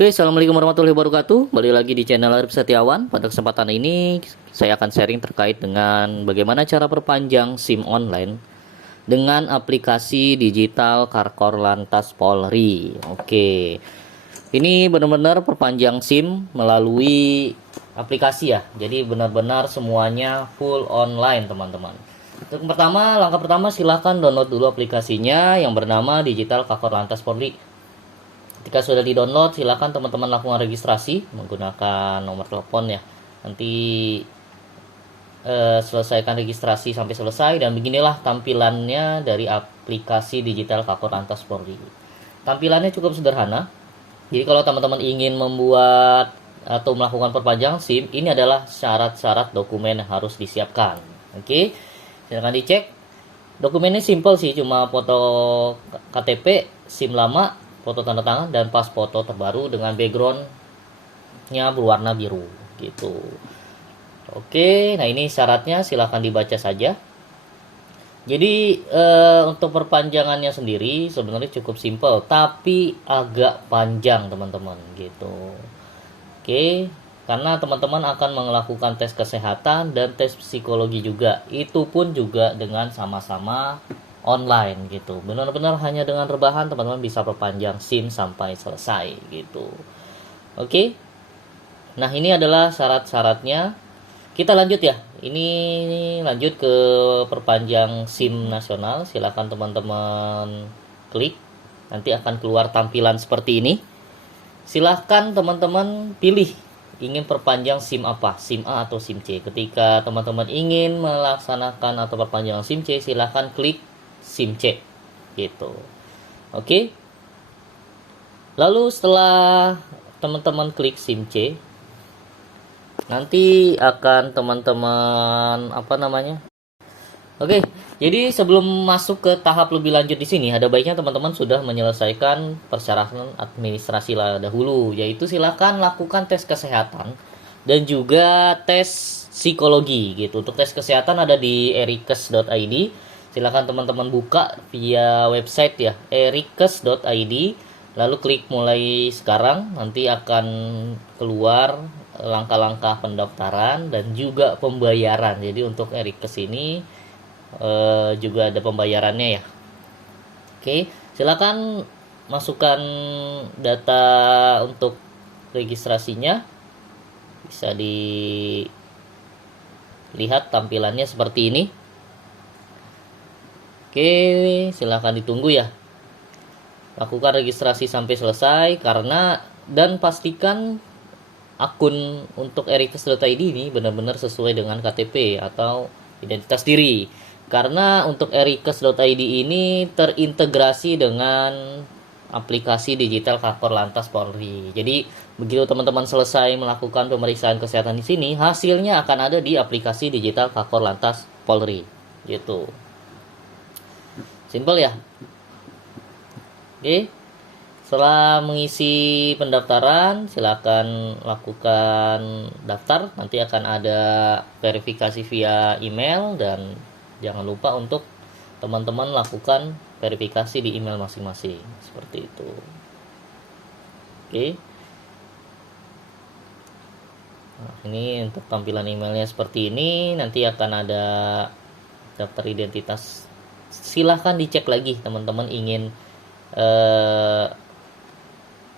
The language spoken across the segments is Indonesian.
Oke, assalamualaikum warahmatullahi wabarakatuh. Balik lagi di channel Arif Setiawan. Pada kesempatan ini saya akan sharing terkait dengan bagaimana cara perpanjang SIM online dengan aplikasi digital Karkor Lantas Polri. Oke, ini benar-benar perpanjang SIM melalui aplikasi ya. Jadi benar-benar semuanya full online, teman-teman. Untuk langkah pertama silahkan download dulu aplikasinya yang bernama Digital Karkor Lantas Polri. Ketika sudah di-download, silakan teman-teman lakukan registrasi menggunakan nomor telepon ya. Nanti selesaikan registrasi sampai selesai dan beginilah tampilannya dari aplikasi digital Karkor Lantas Polri. Tampilannya cukup sederhana. Jadi kalau teman-teman ingin membuat atau melakukan perpanjangan SIM, ini adalah syarat-syarat dokumen yang harus disiapkan. Oke, silakan dicek. Dokumennya simple sih, cuma foto KTP, SIM lama, foto tanda tangan, dan pas foto terbaru dengan backgroundnya berwarna biru gitu. Oke, nah ini syaratnya, silahkan dibaca saja. Jadi untuk perpanjangannya sendiri sebenarnya cukup simple, tapi agak panjang teman-teman gitu. Oke, karena teman-teman akan melakukan tes kesehatan dan tes psikologi juga. Itu pun juga dengan sama-sama online gitu. Benar-benar hanya dengan rebahan teman-teman bisa perpanjang SIM sampai selesai gitu. Oke. Nah, ini adalah syarat-syaratnya. Kita lanjut ya. Ini lanjut ke perpanjang SIM nasional. Silakan teman-teman klik. Nanti akan keluar tampilan seperti ini. Silahkan teman-teman pilih ingin perpanjang SIM apa, SIM A atau SIM C. Ketika teman-teman ingin melaksanakan atau perpanjangan SIM C, silahkan klik SIM C gitu. Oke. Lalu setelah teman-teman klik SIM C, nanti akan teman-teman Oke, jadi sebelum masuk ke tahap lebih lanjut di sini, ada baiknya teman-teman sudah menyelesaikan persyaratan administrasi dahulu, yaitu silakan lakukan tes kesehatan dan juga tes psikologi gitu. Untuk tes kesehatan ada di erikes.id. Silakan teman-teman buka via website ya, erikes.id, lalu klik mulai sekarang, nanti akan keluar langkah-langkah pendaftaran dan juga pembayaran. Jadi untuk erikes ini juga ada pembayarannya ya. Oke, silakan masukkan data untuk registrasinya. Bisa dilihat tampilannya seperti ini. Oke, silakan ditunggu ya. Lakukan registrasi sampai selesai dan pastikan akun untuk erikes.id ini benar-benar sesuai dengan KTP atau identitas diri. Karena untuk erikes.id ini terintegrasi dengan aplikasi digital Karkor Lantas Polri. Jadi begitu teman-teman selesai melakukan pemeriksaan kesehatan di sini, hasilnya akan ada di aplikasi digital Karkor Lantas Polri. Gitu. Simple ya. Oke. Setelah mengisi pendaftaran, silakan lakukan daftar. Nanti akan ada verifikasi via email dan jangan lupa untuk teman-teman lakukan verifikasi di email masing-masing. Seperti itu. Oke. Nah, ini untuk tampilan emailnya seperti ini. Nanti akan ada daftar identitas. Silahkan dicek lagi teman-teman ingin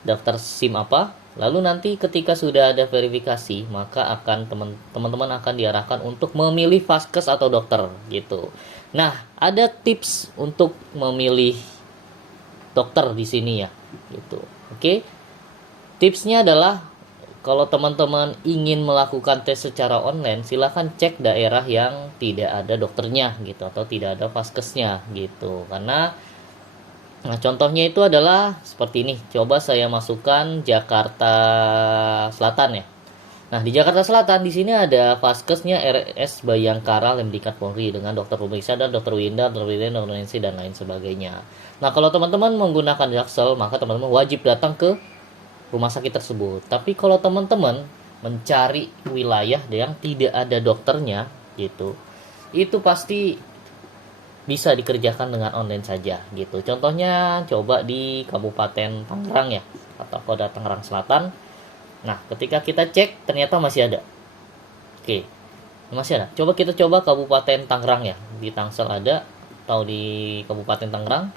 daftar SIM apa. Lalu nanti ketika sudah ada verifikasi, maka akan teman-teman akan diarahkan untuk memilih vaskes atau dokter gitu. Nah, ada tips untuk memilih dokter di sini ya gitu. Oke. Tipsnya adalah kalau teman-teman ingin melakukan tes secara online, silahkan cek daerah yang tidak ada dokternya gitu atau tidak ada vaskesnya gitu. Karena contohnya itu adalah seperti ini. Coba saya masukkan Jakarta Selatan ya. Nah, di Jakarta Selatan di sini ada vaskesnya RS Bayangkara Lemdikat Polri dengan dokter pemeriksa dan dokter Winda, dokter Nancy dan lain sebagainya. Nah, kalau teman-teman menggunakan Jaksel, maka teman-teman wajib datang ke rumah sakit tersebut. Tapi kalau teman-teman mencari wilayah yang tidak ada dokternya gitu, itu pasti bisa dikerjakan dengan online saja gitu. Contohnya coba di Kabupaten Tangerang ya, atau Kota Tangerang Selatan. Nah, ketika kita cek ternyata masih ada. Oke, masih ada. Coba Kabupaten Tangerang ya, di Tangsel ada atau di Kabupaten Tangerang,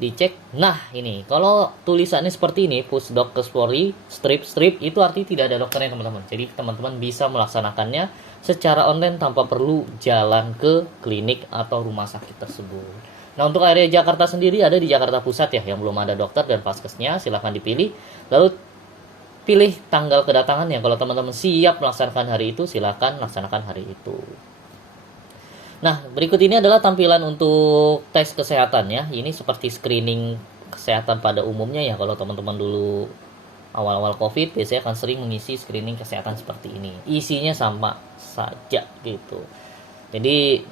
dicek. Nah, ini kalau tulisannya seperti ini, Pusdok Kespori strip itu artinya tidak ada dokternya teman-teman. Jadi teman-teman bisa melaksanakannya secara online tanpa perlu jalan ke klinik atau rumah sakit tersebut. Nah, untuk area Jakarta sendiri ada di Jakarta Pusat ya, yang belum ada dokter dan vaskesnya, silahkan dipilih. Lalu pilih tanggal kedatangannya. Kalau teman-teman siap melaksanakan hari itu, silahkan laksanakan hari itu. Nah, berikut ini adalah tampilan untuk tes kesehatan ya. Ini seperti screening kesehatan pada umumnya ya. Kalau teman-teman dulu awal-awal COVID biasanya akan sering mengisi screening kesehatan seperti ini. Isinya sama saja gitu. Jadi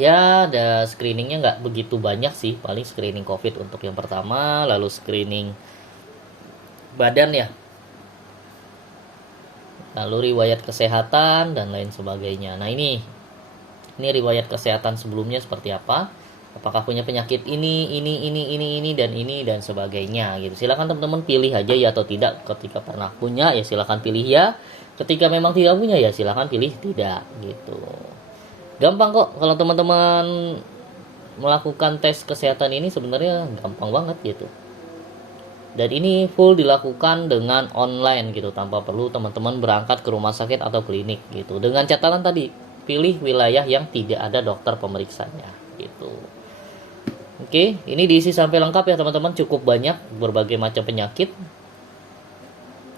ya ada screeningnya nggak begitu banyak sih. Paling screening COVID untuk yang pertama, lalu screening badan ya, lalu riwayat kesehatan dan lain sebagainya. Nah, ini riwayat kesehatan sebelumnya seperti apa, apakah punya penyakit ini dan sebagainya gitu. Silakan teman-teman pilih aja ya atau tidak. Ketika pernah punya ya silakan pilih ya, ketika memang tidak punya ya silakan pilih tidak gitu. Gampang kok kalau teman-teman melakukan tes kesehatan ini, sebenarnya gampang banget gitu. Dan ini full dilakukan dengan online gitu, tanpa perlu teman-teman berangkat ke rumah sakit atau klinik gitu. Dengan catatan tadi, pilih wilayah yang tidak ada dokter pemeriksanya gitu. Oke, ini diisi sampai lengkap ya teman-teman, cukup banyak berbagai macam penyakit.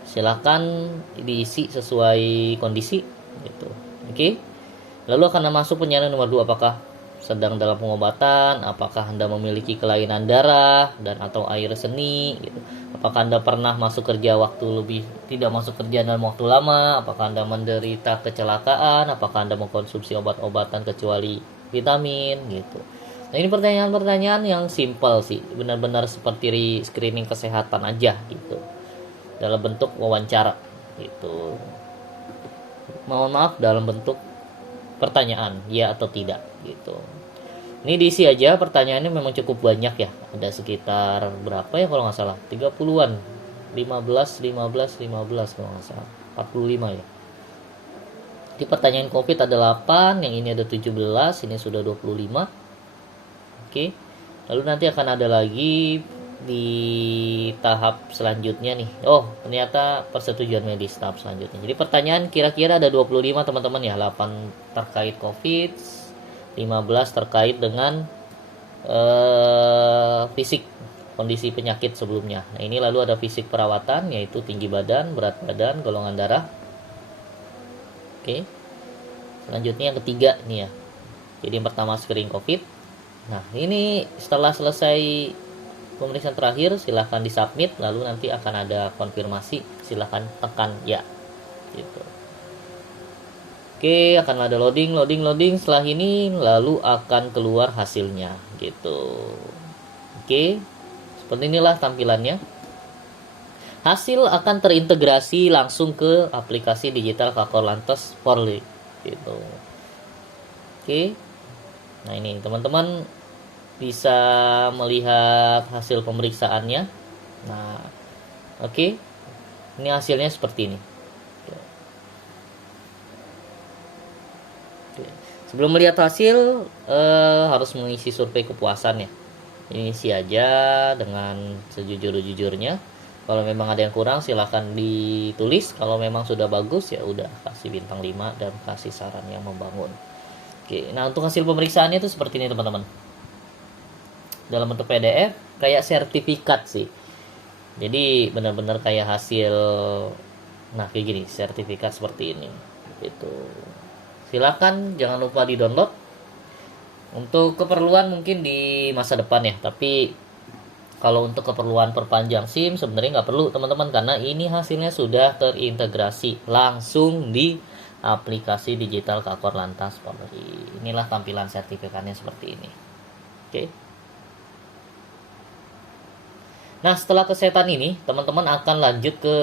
Silakan diisi sesuai kondisi gitu. Oke. Lalu akan masuk penyaringan nomor 2, apakah sedang dalam pengobatan, apakah Anda memiliki kelainan darah dan atau air seni gitu. Apakah Anda pernah masuk kerja tidak masuk kerja dalam waktu lama, apakah Anda menderita kecelakaan, apakah Anda mengkonsumsi obat-obatan kecuali vitamin gitu. Nah, ini pertanyaan-pertanyaan yang simpel sih, benar-benar seperti screening kesehatan aja gitu, dalam bentuk wawancara gitu. Mohon maaf, dalam bentuk pertanyaan ya atau tidak gitu. Ini diisi aja, pertanyaannya memang cukup banyak ya, ada sekitar berapa ya kalau nggak salah, 30-an, 15 kalau nggak salah, 45 ya. Di pertanyaan COVID ada 8, yang ini ada 17, ini sudah 25. Oke, lalu nanti akan ada lagi di tahap selanjutnya nih. Oh, ternyata persetujuan medis tahap selanjutnya. Jadi pertanyaan kira-kira ada 25 teman-teman ya, 8 terkait COVID, 15 terkait dengan fisik, kondisi penyakit sebelumnya. Nah, ini lalu ada fisik perawatan, yaitu tinggi badan, berat badan, golongan darah. Oke. Selanjutnya yang ketiga nih ya. Jadi yang pertama screening COVID. Nah, ini setelah selesai pemeriksaan terakhir silahkan disubmit, lalu nanti akan ada konfirmasi, silahkan tekan ya gitu. Oke, akan ada loading. Setelah ini lalu akan keluar hasilnya gitu. Oke, seperti inilah tampilannya. Hasil akan terintegrasi langsung ke aplikasi digital Kakor Lantas Polri gitu. Oke. Nah, ini teman-teman bisa melihat hasil pemeriksaannya. Nah, oke. Ini hasilnya seperti ini. Sebelum melihat hasil harus mengisi survei kepuasan ya. Ini isi aja dengan sejujur-jujurnya. Kalau memang ada yang kurang silahkan ditulis. Kalau memang sudah bagus ya udah kasih bintang 5 dan kasih saran yang membangun. Oke, nah untuk hasil pemeriksaannya itu seperti ini teman-teman. Dalam bentuk PDF kayak sertifikat sih. Jadi benar-benar kayak hasil, nah kayak gini, sertifikat seperti ini. Itu. Silakan jangan lupa di-download. Untuk keperluan mungkin di masa depan ya, tapi kalau untuk keperluan perpanjang SIM sebenarnya nggak perlu teman-teman, karena ini hasilnya sudah terintegrasi langsung di aplikasi digital Kakor Lantas Polri. Inilah tampilan sertifikatnya seperti ini. Oke. Nah, setelah kesehatan ini, teman-teman akan lanjut ke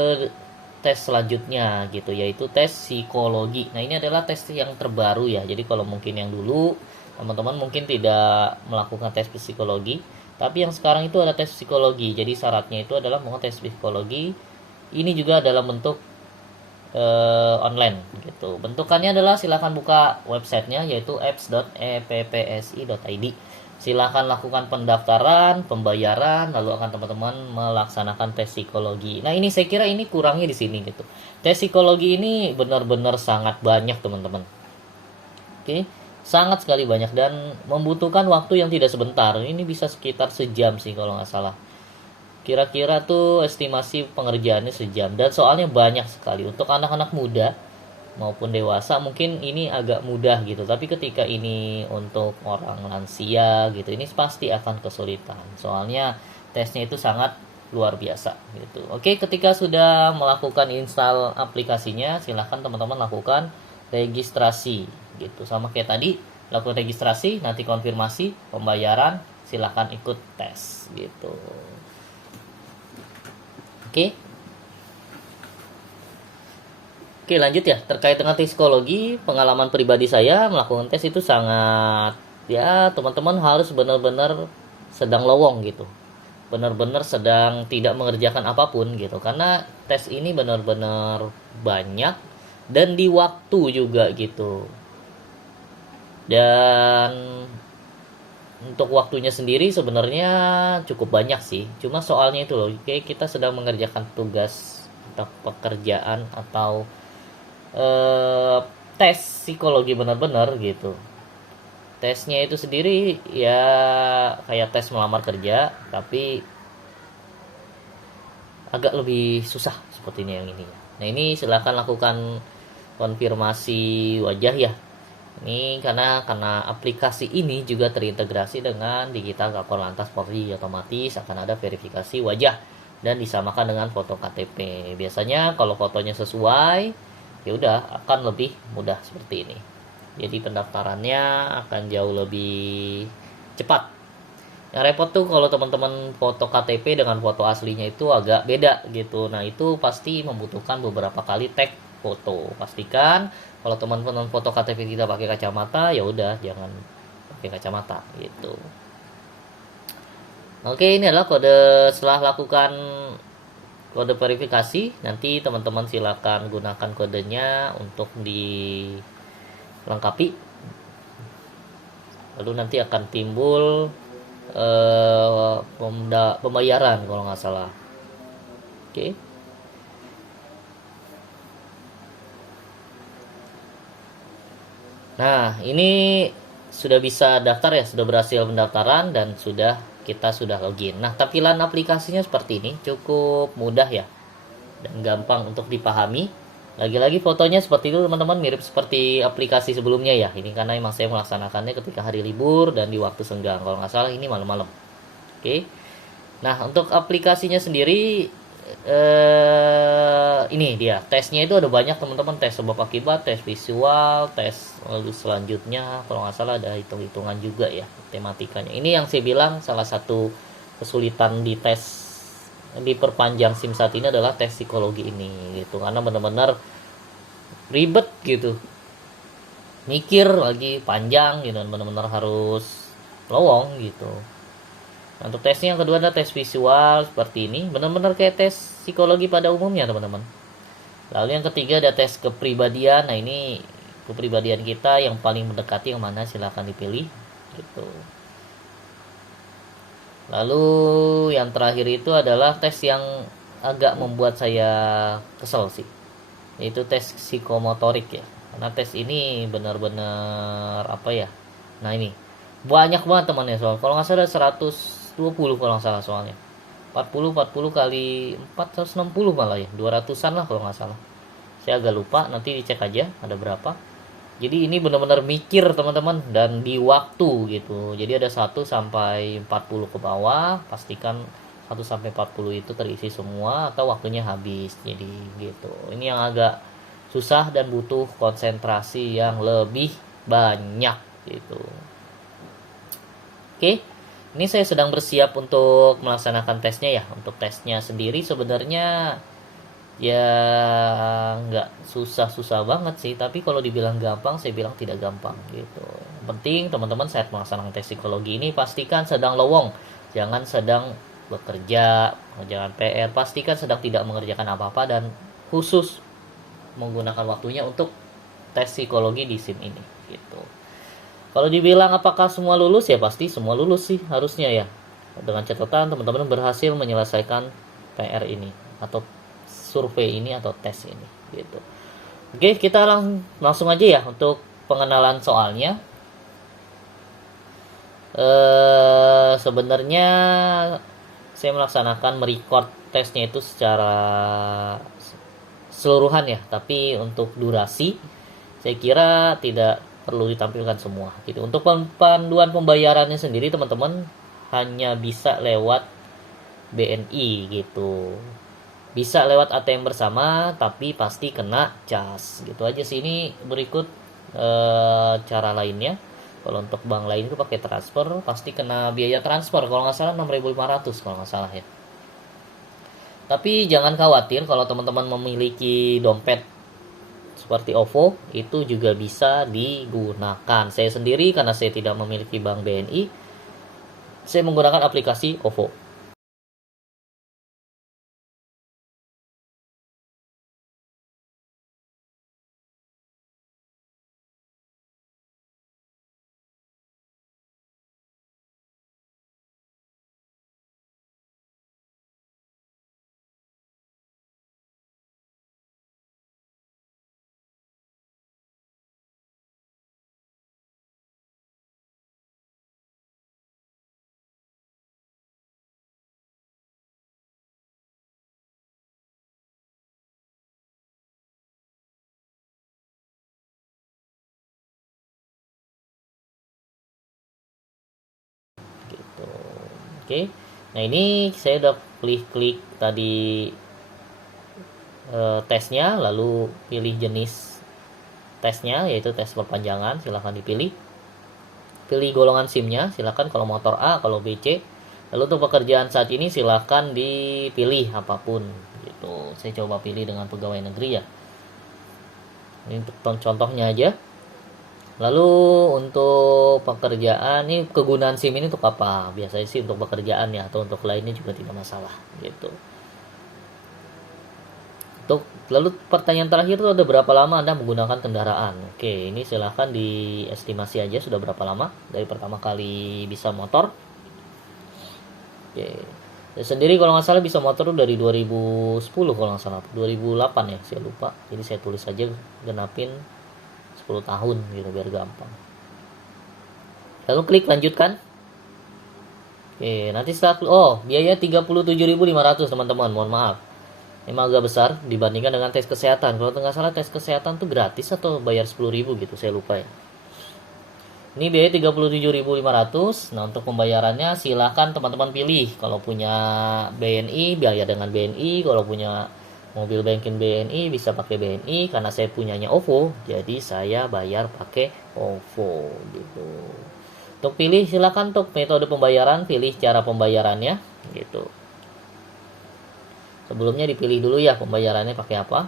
tes selanjutnya gitu, yaitu tes psikologi. Nah, ini adalah tes yang terbaru ya. Jadi kalau mungkin yang dulu Teman-teman mungkin tidak melakukan tes psikologi, tapi yang sekarang itu ada tes psikologi. Jadi syaratnya itu adalah melakukan tes psikologi. Ini juga dalam bentuk online gitu. Bentukannya adalah silakan buka websitenya, yaitu apps.eppsi.id. Silakan lakukan pendaftaran, pembayaran, lalu akan teman-teman melaksanakan tes psikologi. Nah, ini saya kira ini kurangnya di sini gitu. Tes psikologi ini benar-benar sangat banyak, teman-teman. Oke, sangat sekali banyak dan membutuhkan waktu yang tidak sebentar. Ini bisa sekitar sejam sih kalau nggak salah. Kira-kira tuh estimasi pengerjaannya sejam, dan soalnya banyak sekali. Untuk anak-anak muda maupun dewasa mungkin ini agak mudah gitu, tapi ketika ini untuk orang lansia gitu, ini pasti akan kesulitan. Soalnya tesnya itu sangat luar biasa gitu. Oke, ketika sudah melakukan install aplikasinya, silahkan teman-teman lakukan registrasi gitu. Sama kayak tadi, lakukan registrasi, nanti konfirmasi, pembayaran, silahkan ikut tes gitu. Oke. Oke, lanjut ya. Terkait dengan tes psikologi, pengalaman pribadi saya melakukan tes itu sangat, ya, teman-teman harus benar-benar sedang lowong gitu. Benar-benar sedang tidak mengerjakan apapun gitu. Karena tes ini benar-benar banyak dan di waktu juga gitu. Dan untuk waktunya sendiri sebenarnya cukup banyak sih. Cuma soalnya itu loh, kayak kita sedang mengerjakan tugas atau pekerjaan atau tes psikologi benar-benar gitu. Tesnya itu sendiri ya kayak tes melamar kerja, tapi agak lebih susah seperti ini yang ini ya. Nah, ini silahkan lakukan konfirmasi wajah ya. Ini karena aplikasi ini juga terintegrasi dengan digital Kakor Lantas Polri, otomatis akan ada verifikasi wajah dan disamakan dengan foto KTP. Biasanya kalau fotonya sesuai, ya udah akan lebih mudah seperti ini. Jadi pendaftarannya akan jauh lebih cepat. Yang repot tuh kalau teman-teman foto KTP dengan foto aslinya itu agak beda gitu. Nah, itu pasti membutuhkan beberapa kali tag foto. Pastikan kalau teman-teman foto KTP kita pakai kacamata, ya udah jangan pakai kacamata gitu. Oke, ini adalah kode setelah lakukan kode verifikasi. Nanti teman-teman silakan gunakan kodenya untuk dilengkapi. Lalu nanti akan timbul pembayaran kalau nggak salah. Oke. Nah, ini sudah bisa daftar ya, sudah berhasil pendaftaran dan kita sudah login. Nah, tampilan aplikasinya seperti ini, cukup mudah ya dan gampang untuk dipahami. Lagi-lagi fotonya seperti itu teman-teman, mirip seperti aplikasi sebelumnya ya. Ini karena emang saya melaksanakannya ketika hari libur dan di waktu senggang. Kalau nggak salah ini malam-malam. Oke. Nah, untuk aplikasinya sendiri ini dia tesnya itu ada banyak teman-teman. Tes sebab akibat, tes visual, tes lalu selanjutnya kalau nggak salah ada hitung-hitungan juga ya tematikanya. Ini yang saya bilang salah satu kesulitan di tes di perpanjang SIM saat ini adalah tes psikologi ini gitu, karena benar-benar ribet gitu, mikir lagi panjang gitu, benar-benar harus lowong gitu. Nah, untuk tesnya yang kedua ada tes visual seperti ini, benar-benar kayak tes psikologi pada umumnya teman-teman. Lalu yang ketiga ada tes kepribadian. Nah, ini kepribadian kita yang paling mendekati yang mana, silahkan dipilih gitu. Lalu yang terakhir itu adalah tes yang agak membuat saya kesel sih, yaitu tes psikomotorik ya. Karena tes ini benar-benar apa ya, nah ini banyak banget temannya soal. Kalau nggak salah ada 120 kalau nggak salah soalnya. 40 kali 460 malah ya, 200-an lah kalau nggak salah. Saya agak lupa, nanti dicek aja ada berapa. Jadi ini benar-benar mikir teman-teman dan di waktu gitu. Jadi ada 1 sampai 40 ke bawah, pastikan 1 sampai 40 itu terisi semua atau waktunya habis. Jadi gitu. Ini yang agak susah dan butuh konsentrasi yang lebih banyak gitu. Oke. Ini saya sedang bersiap untuk melaksanakan tesnya ya. Untuk tesnya sendiri sebenarnya ya nggak susah-susah banget sih, tapi kalau dibilang gampang saya bilang tidak gampang gitu. Yang penting teman-teman saat melaksanakan tes psikologi ini pastikan sedang lowong, jangan sedang bekerja, mengerjakan PR, pastikan sedang tidak mengerjakan apa-apa dan khusus menggunakan waktunya untuk tes psikologi di SIM ini gitu. Kalau dibilang apakah semua lulus, ya pasti semua lulus sih harusnya ya, dengan catatan teman-teman berhasil menyelesaikan PR ini atau survei ini atau tes ini gitu. Oke, kita langsung aja ya untuk pengenalan soalnya. Sebenarnya saya melaksanakan merecord tesnya itu secara seluruhan ya, tapi untuk durasi saya kira tidak perlu ditampilkan semua gitu. Untuk panduan pembayarannya sendiri teman-teman hanya bisa lewat BNI gitu. Bisa lewat ATM bersama tapi pasti kena cas. Gitu aja sih. Ini berikut cara lainnya. Kalau untuk bank lain itu pakai transfer pasti kena biaya transfer, kalau nggak salah 6.500 kalau nggak salah ya. Tapi jangan khawatir kalau teman-teman memiliki dompet seperti OVO itu juga bisa digunakan. Saya sendiri karena saya tidak memiliki bank BNI, saya menggunakan aplikasi OVO. Gitu. Oke. Nah, ini saya udah klik tadi tesnya, lalu pilih jenis tesnya yaitu tes perpanjangan, silahkan dipilih. Pilih golongan SIM-nya, silahkan kalau motor A, kalau BC. Lalu untuk pekerjaan saat ini silahkan dipilih apapun gitu. Saya coba pilih dengan pegawai negeri ya. Ini untuk contohnya aja. Lalu untuk pekerjaan ini, kegunaan SIM ini untuk apa? Biasanya sih untuk pekerjaan ya, atau untuk lainnya juga tidak masalah gitu. Lalu pertanyaan terakhir itu ada berapa lama Anda menggunakan kendaraan? Oke, ini silahkan diestimasi aja sudah berapa lama dari pertama kali bisa motor. Oke. Saya sendiri kalau nggak salah bisa motor dari 2010 kalau nggak salah, 2008 ya, saya lupa. Jadi saya tulis aja genapin 10 tahun gitu biar gampang. Lalu klik lanjutkan. Oke, nanti setelah biaya 37.500 teman-teman, mohon maaf. Emang agak besar dibandingkan dengan tes kesehatan. Kalau nggak salah tes kesehatan tuh gratis atau bayar 10.000 gitu, saya lupa ya. Ini biaya 37.500. Nah, untuk pembayarannya silahkan teman-teman pilih. Kalau punya BNI, biaya dengan BNI. Kalau punya mobil banking BNI, bisa pakai BNI. Karena saya punyanya OVO, jadi saya bayar pakai OVO gitu. Untuk pilih silahkan untuk metode pembayaran, pilih cara pembayarannya gitu. Sebelumnya dipilih dulu ya pembayarannya pakai apa.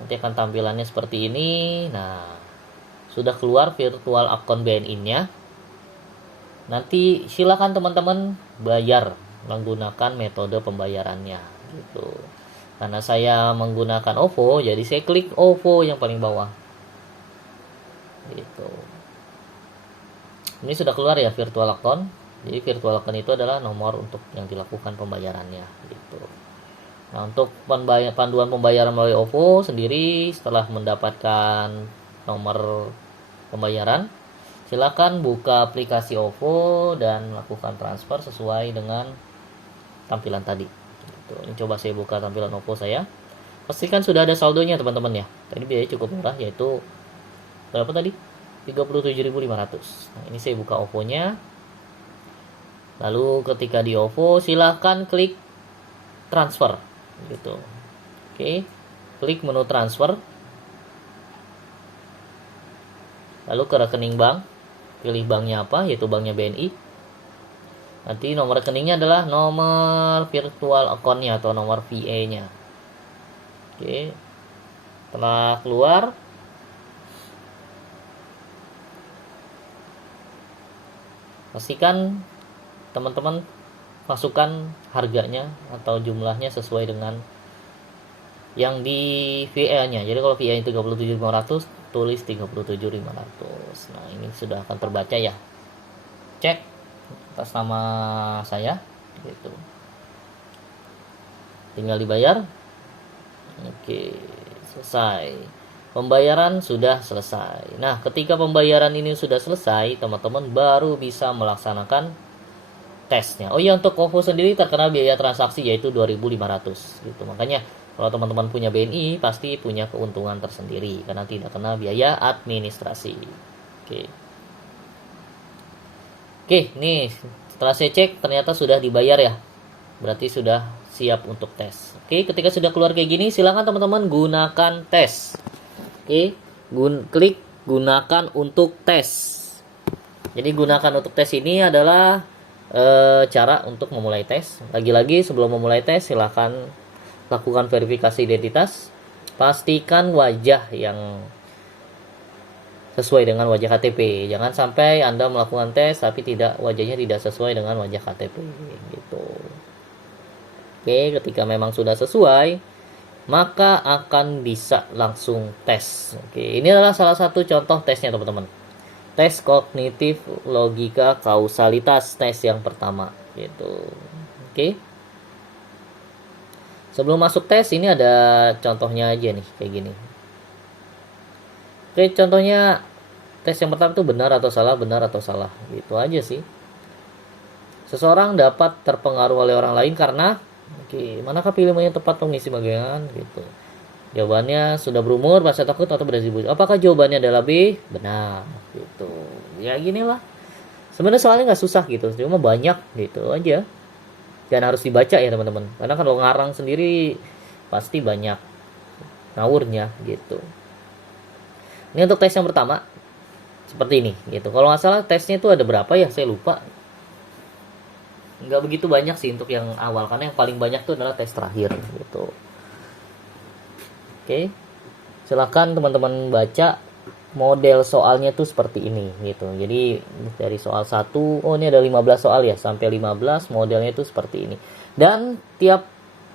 Nanti akan tampilannya seperti ini. Nah, sudah keluar virtual account BNI-nya. Nanti silakan teman-teman bayar menggunakan metode pembayarannya gitu. Karena saya menggunakan OVO, jadi saya klik OVO yang paling bawah. Gitu. Ini sudah keluar ya virtual account. Jadi virtual account itu adalah nomor untuk yang dilakukan pembayarannya gitu. Nah, untuk panduan pembayaran melalui OVO sendiri, setelah mendapatkan nomor pembayaran, silakan buka aplikasi OVO dan lakukan transfer sesuai dengan tampilan tadi. Gitu. Ini coba saya buka tampilan OVO saya. Pastikan sudah ada saldonya teman-teman ya. Tadi biayanya cukup murah, yaitu berapa tadi? 37.500. Nah, ini saya buka OVO-nya. Lalu ketika di OVO silahkan klik transfer gitu. Oke, klik menu transfer, lalu ke rekening bank, pilih banknya apa, yaitu banknya BNI. Nanti nomor rekeningnya adalah nomor virtual account-nya atau nomor VA-nya. Oke. Setelah keluar, pastikan teman-teman masukkan harganya atau jumlahnya sesuai dengan yang di VA-nya. Jadi kalau VA itu 37.500, tulis 37.500. Nah, ini sudah akan terbaca ya. Cek atas nama saya gitu. Tinggal dibayar. Oke, selesai. Pembayaran sudah selesai. Nah, ketika pembayaran ini sudah selesai, teman-teman baru bisa melaksanakan tesnya. Oh iya, untuk OVO sendiri terkena biaya transaksi yaitu 2.500 gitu. Makanya kalau teman-teman punya BNI pasti punya keuntungan tersendiri karena tidak kena biaya administrasi. Oke. Oke, nih setelah saya cek ternyata sudah dibayar ya. Berarti sudah siap untuk tes. Oke, ketika sudah keluar kayak gini, silakan teman-teman gunakan tes. Oke, klik gunakan untuk tes. Jadi gunakan untuk tes ini adalah cara untuk memulai tes. Lagi-lagi sebelum memulai tes silakan lakukan verifikasi identitas. Pastikan wajah yang sesuai dengan wajah KTP. Jangan sampai Anda melakukan tes tapi wajahnya tidak sesuai dengan wajah KTP gitu. Oke, ketika memang sudah sesuai, maka akan bisa langsung tes. Oke, ini adalah salah satu contoh tesnya teman-teman. Tes kognitif logika kausalitas, tes yang pertama gitu. Oke. Sebelum masuk tes ini ada contohnya aja nih kayak gini. Oke, contohnya tes yang pertama itu benar atau salah gitu aja sih. Seseorang dapat terpengaruh oleh orang lain karena manakah pilihan yang tepat mengisi bagian gitu. Jawabannya sudah berumur, rasa takut atau beresiko. Apakah jawabannya adalah B? Benar gitu. Ya ginilah. Sebenarnya soalnya nggak susah gitu, cuma banyak gitu aja. Dan harus dibaca ya teman-teman. Karena kalau ngarang sendiri pasti banyak ngawurnya gitu. Ini untuk tes yang pertama seperti ini gitu. Kalau nggak salah tesnya itu ada berapa ya? Saya lupa. Nggak begitu banyak sih untuk yang awal, karena yang paling banyak itu adalah tes terakhir gitu. Oke, silakan teman-teman baca model soalnya tuh seperti ini gitu. Jadi dari soal 1, oh ini ada 15 soal ya, sampai 15 modelnya itu seperti ini. Dan tiap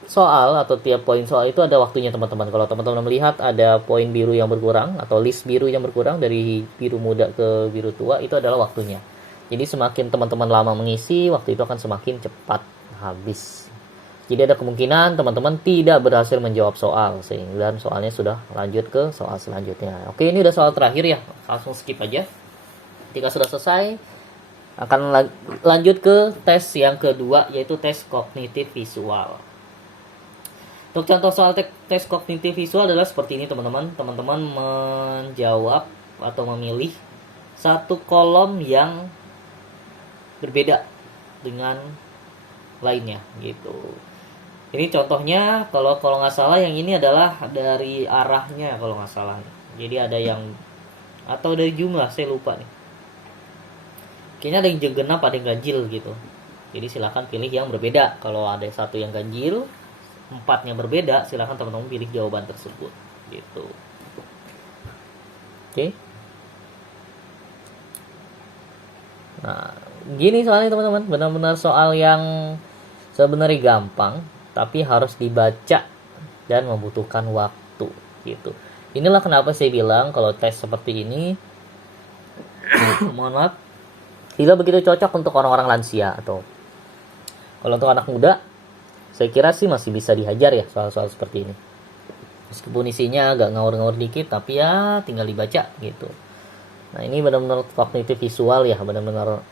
soal atau tiap poin soal itu ada waktunya teman-teman. Kalau teman-teman melihat ada poin biru yang berkurang atau list biru yang berkurang dari biru muda ke biru tua, itu adalah waktunya. Jadi semakin teman-teman lama mengisi, waktu itu akan semakin cepat habis. Jadi ada kemungkinan teman-teman tidak berhasil menjawab soal sehingga soalnya sudah lanjut ke soal selanjutnya. Oke, ini udah soal terakhir ya, langsung skip aja. Ketika sudah selesai, akan lanjut ke tes yang kedua, yaitu tes kognitif visual. Untuk contoh soal tes kognitif visual adalah seperti ini teman-teman. Teman-teman menjawab atau memilih satu kolom yang berbeda dengan lainnya gitu. Ini contohnya kalau nggak salah yang ini adalah dari arahnya kalau nggak salah. Jadi ada yang atau dari jumlah saya lupa nih. Kayaknya ada yang genap, ada yang ganjil gitu. Jadi silakan pilih yang berbeda. Kalau ada satu yang ganjil, 4-nya berbeda, silakan teman-teman pilih jawaban tersebut gitu. Oke. Nah, gini soalnya teman-teman, benar-benar soal yang sebenarnya gampang tapi harus dibaca dan membutuhkan waktu gitu. Inilah kenapa saya bilang kalau tes seperti ini mohon maaf, tidak begitu cocok untuk orang-orang lansia atau kalau untuk anak muda saya kira sih masih bisa dihajar ya soal-soal seperti ini. Meskipun isinya agak ngawur-ngawur dikit tapi ya tinggal dibaca gitu. Nah, ini benar-benar kognitif visual ya, benar-benar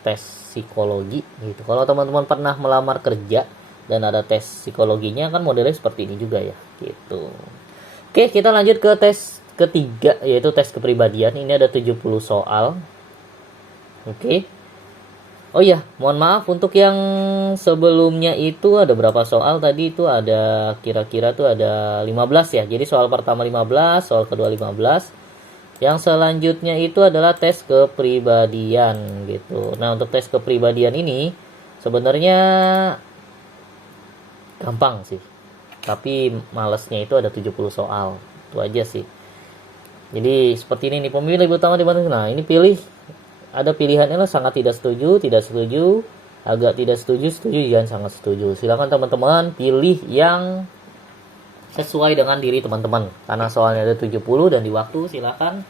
tes psikologi gitu. Kalau teman-teman pernah melamar kerja dan ada tes psikologinya kan modelnya seperti ini juga ya gitu. Oke, kita lanjut ke tes ketiga yaitu tes kepribadian. Ini ada 70 soal. Oke. Oh iya, mohon maaf untuk yang sebelumnya itu ada berapa soal tadi, itu ada kira-kira tuh ada 15 ya. Jadi soal pertama 15, soal kedua 15. Yang selanjutnya itu adalah tes kepribadian gitu. Nah, untuk tes kepribadian ini sebenarnya gampang sih. tapi malesnya itu ada 70 soal. Itu aja sih. Jadi seperti ini nih, pemilih lebih utama di mana. Nah, ini pilih, ada pilihannya lah, sangat tidak setuju, agak tidak setuju, dan sangat setuju. Silakan teman-teman pilih yang sesuai dengan diri teman-teman. Karena soalnya ada 70 dan di waktu, silakan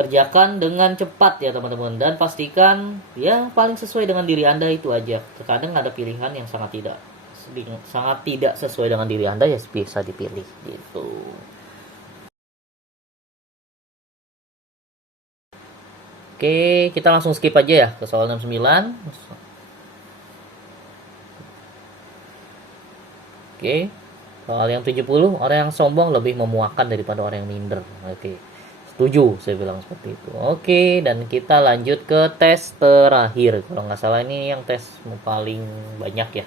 kerjakan dengan cepat ya teman-teman, dan pastikan ya paling sesuai dengan diri Anda, itu aja. Terkadang ada pilihan yang sangat tidak sesuai dengan diri Anda, ya bisa dipilih gitu. Oke, kita langsung skip aja ya ke soal 69. Oke. Soal yang 70, orang yang sombong lebih memuakkan daripada orang yang minder. Oke. Setuju, saya bilang seperti itu. Oke, dan kita lanjut ke tes terakhir. Kalau nggak salah ini yang tes paling banyak ya.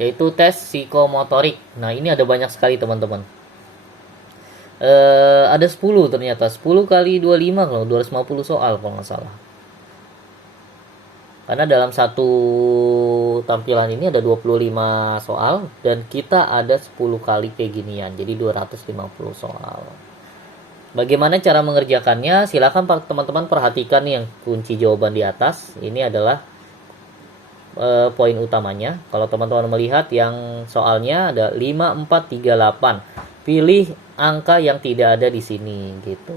Yaitu tes psikomotorik. Nah, ini ada banyak sekali teman-teman. Ada 10 ternyata, 10 kali 25 kalau 250 soal kalau nggak salah. Karena dalam satu tampilan ini ada 25 soal dan kita ada 10 kali kayak ginian, jadi 250 soal. Bagaimana cara mengerjakannya? Silakan teman-teman perhatikan yang kunci jawaban di atas. Ini adalah poin utamanya. Kalau teman-teman melihat yang soalnya ada 5, 4, 3, 8. Pilih angka yang tidak ada di sini gitu.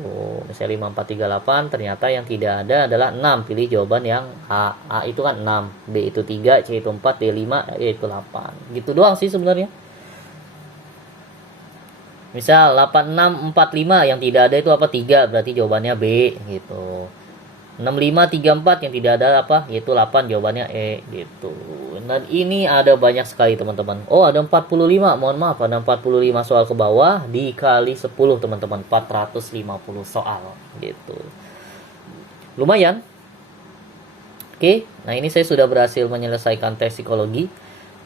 Misalnya 5, 4, 3, 8, ternyata yang tidak ada adalah 6. Pilih jawaban yang A. A itu kan 6, B itu 3, C itu 4, D 5, E itu 8. Gitu doang sih sebenarnya. Misal 8645 yang tidak ada itu apa? 3, berarti jawabannya B gitu. 6534 yang tidak ada apa? Yaitu 8, jawabannya E gitu. Dan ini ada banyak sekali teman-teman. Oh, ada 45. Mohon maaf, ada 45 soal ke bawah dikali 10 teman-teman. 450 soal gitu. Lumayan. Oke, nah ini saya sudah berhasil menyelesaikan tes psikologi.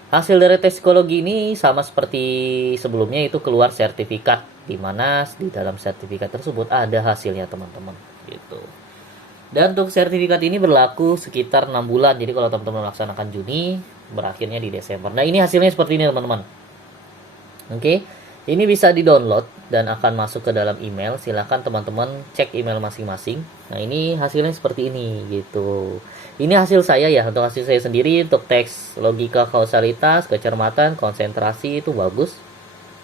Hasil dari tes psikologi ini sama seperti sebelumnya, itu keluar sertifikat, di mana di dalam sertifikat tersebut ada hasilnya teman-teman gitu. Dan untuk sertifikat ini berlaku sekitar 6 bulan. Jadi kalau teman-teman melaksanakan Juni, berakhirnya di Desember. Nah, ini hasilnya seperti ini teman-teman. Oke, ini bisa di-download dan akan masuk ke dalam email. Silahkan teman-teman cek email masing-masing. Nah, ini hasilnya seperti ini gitu. Ini hasil saya ya, untuk hasil saya sendiri. Untuk teks logika, kausalitas, kecermatan, konsentrasi itu bagus.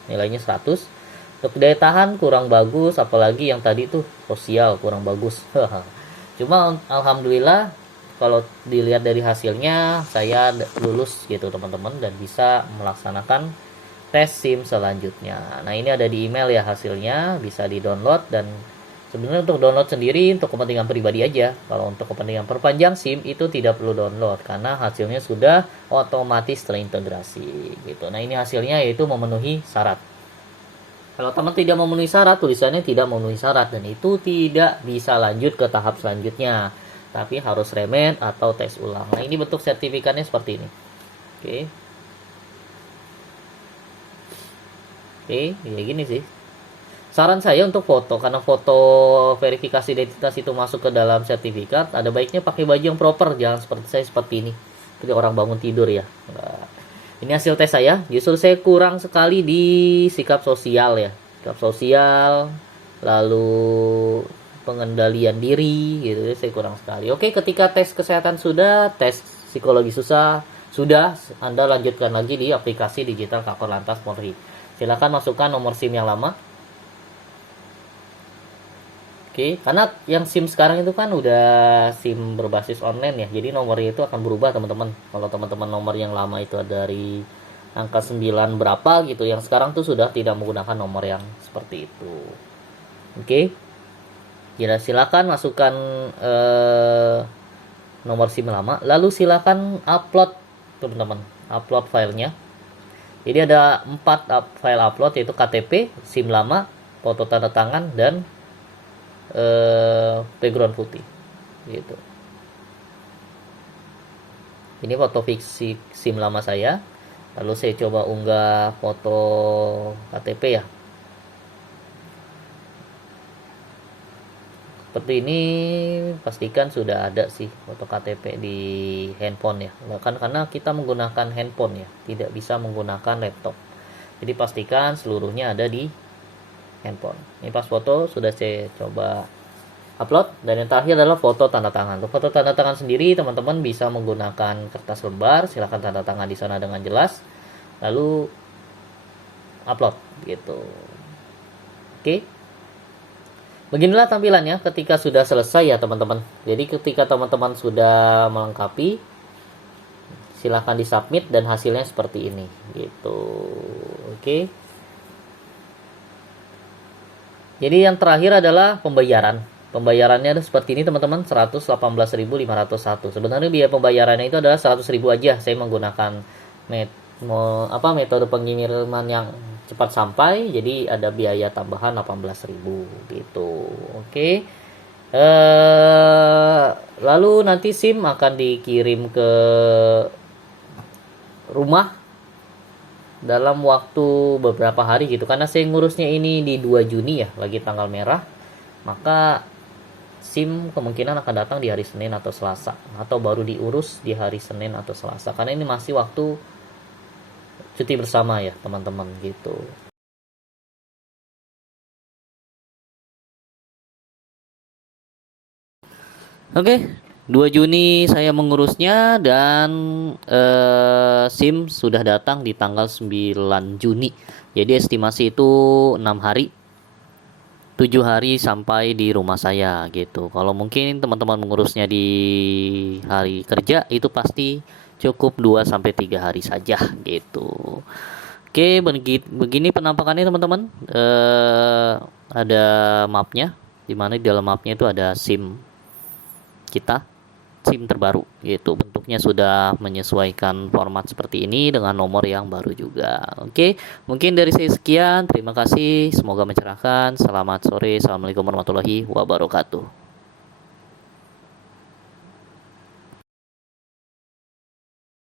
Nilainya 100. Untuk daya tahan kurang bagus, apalagi yang tadi tuh sosial kurang bagus. Cuma alhamdulillah kalau dilihat dari hasilnya saya lulus gitu teman-teman, dan bisa melaksanakan tes SIM selanjutnya. Nah, ini ada di email ya hasilnya, bisa di-download. Dan sebenarnya untuk download sendiri untuk kepentingan pribadi aja. Kalau untuk kepentingan perpanjang SIM itu tidak perlu download karena hasilnya sudah otomatis terintegrasi gitu. Nah, ini hasilnya yaitu memenuhi syarat. Kalau teman tidak memenuhi syarat, tulisannya tidak memenuhi syarat, dan itu tidak bisa lanjut ke tahap selanjutnya, tapi harus remed atau tes ulang. Nah, ini bentuk sertifikatnya seperti ini. Oke, ya gini sih. Saran saya untuk foto, karena foto verifikasi identitas itu masuk ke dalam sertifikat, ada baiknya pakai baju yang proper, jangan seperti saya seperti ini, seperti orang bangun tidur ya. Nah, ini hasil tes saya. Justru saya kurang sekali di sikap sosial ya. Sikap sosial, lalu pengendalian diri gitu ya, saya kurang sekali. Oke, ketika tes kesehatan sudah, tes psikologi sudah, Anda lanjutkan lagi di aplikasi digital Kakor Lantas Polri. Silakan masukkan nomor SIM yang lama. Oke, karena yang SIM sekarang itu kan udah SIM berbasis online ya. Jadi nomornya itu akan berubah teman-teman. Kalau teman-teman nomor yang lama itu dari angka 9 berapa gitu, yang sekarang tuh sudah tidak menggunakan nomor yang seperti itu. Oke. Ya, silakan masukkan nomor SIM lama, lalu silakan upload teman-teman. Upload filenya. Jadi ada 4 file upload, yaitu KTP, SIM lama, foto tanda tangan, dan background putih gitu. Ini foto fiksi SIM lama saya, lalu saya coba unggah foto KTP ya. seperti ini, pastikan sudah ada sih foto KTP di handphone ya. Kan karena kita menggunakan handphone ya, tidak bisa menggunakan laptop. Jadi pastikan seluruhnya ada di handphone. Ini pas foto sudah saya coba upload, dan yang terakhir adalah foto tanda tangan. Untuk foto tanda tangan sendiri teman-teman bisa menggunakan kertas lembar, silahkan tanda tangan di sana dengan jelas, lalu upload gitu. Oke. Beginilah tampilannya ketika sudah selesai ya teman-teman. Jadi ketika teman-teman sudah melengkapi, silahkan disubmit dan hasilnya seperti ini gitu. Oke. Jadi yang terakhir adalah pembayaran. Pembayarannya ada seperti ini teman-teman, 118.501. Sebenarnya biaya pembayarannya itu adalah 100.000 aja. Saya menggunakan metode pengiriman yang cepat sampai, jadi ada biaya tambahan 18.000 gitu. Oke. Lalu nanti SIM akan dikirim ke rumah dalam waktu beberapa hari gitu, karena saya ngurusnya ini di 2 Juni ya, lagi tanggal merah, maka SIM kemungkinan akan datang di hari Senin atau Selasa, atau baru diurus di hari Senin atau Selasa, karena ini masih waktu cuti bersama ya teman-teman gitu. Oke, 2 Juni saya mengurusnya, dan SIM sudah datang di tanggal 9 Juni. Jadi estimasi itu 6 hari, 7 hari sampai di rumah saya gitu. Kalau mungkin teman-teman mengurusnya di hari kerja, itu pasti cukup 2 sampai 3 hari saja gitu. Oke, begini penampakannya teman-teman. Ada mapnya, dimana di dalam mapnya itu ada SIM kita, SIM terbaru gitu. Bentuknya sudah menyesuaikan format seperti ini dengan nomor yang baru juga. Oke, mungkin dari saya sekian. Terima kasih, semoga mencerahkan. Selamat sore, assalamualaikum warahmatullahi wabarakatuh.